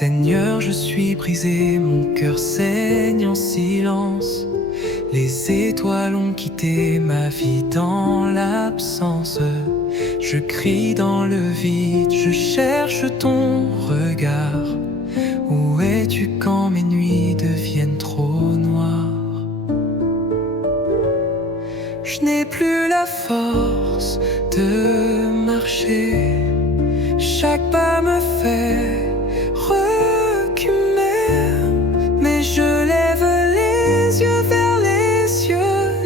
Seigneur, je suis brisé, mon cœur saigne en silence. Les étoiles ont quitté ma vie dans l'absence. Je crie dans le vide, je cherche ton regard. Où es-tu quand mes nuits deviennent trop noires? Je n'ai plus la force de marcher. Chaque pas me fait reculer, mais je lève les yeux vers les cieux,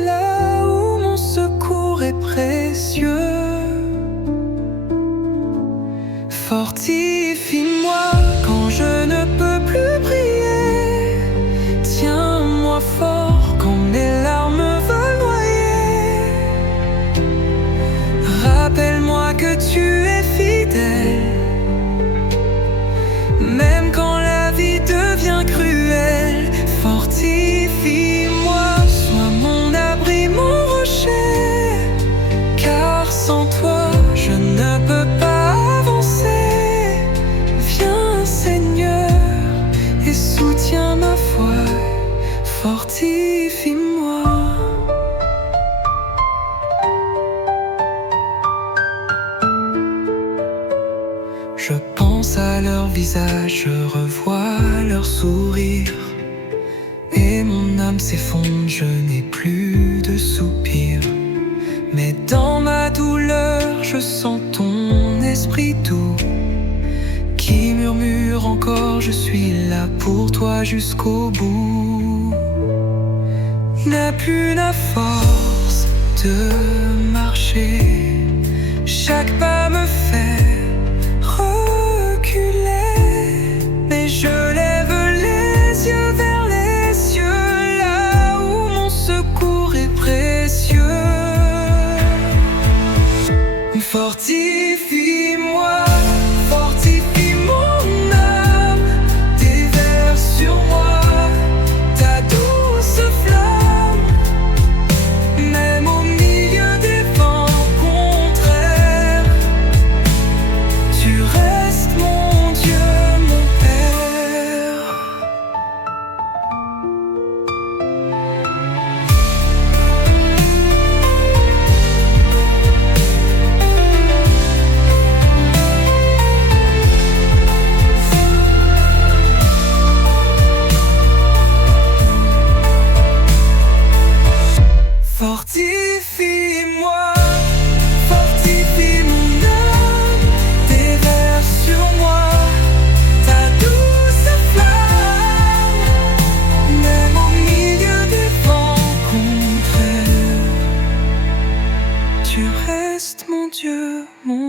là où mon secours est précieux. Fortifie-moi quand je ne peux plus prier. Tiens-moi fort quand mes larmes veulent noyer. Rappelle-moi que tu es fidèle, même quand la vie devient cruelle. Fortifie-moi, sois mon abri, mon rocher, car sans toi je ne peux pas avancer. Viens Seigneur et soutiens ma foi, fortifie-moi. Je pense à leur visage, je revois leur sourire, et mon âme s'effondre, je n'ai plus de soupir. Mais dans ma douleur, je sens ton esprit doux qui murmure encore, je suis là pour toi jusqu'au bout. N'a plus la force de marcher, chaque pas me fait reculer, mais je lève les yeux vers les cieux, là où mon secours est précieux. Fortifie-moi, fortifie mon âme, déverse sur moi ta douce flamme. Même au milieu des vents contraires, tu restes mon Dieu, mon Père. Fortifie-moi, fortifie mon âme, déverse sur moi ta douce flamme. Même au milieu des vents contraires, tu restes mon Dieu, mon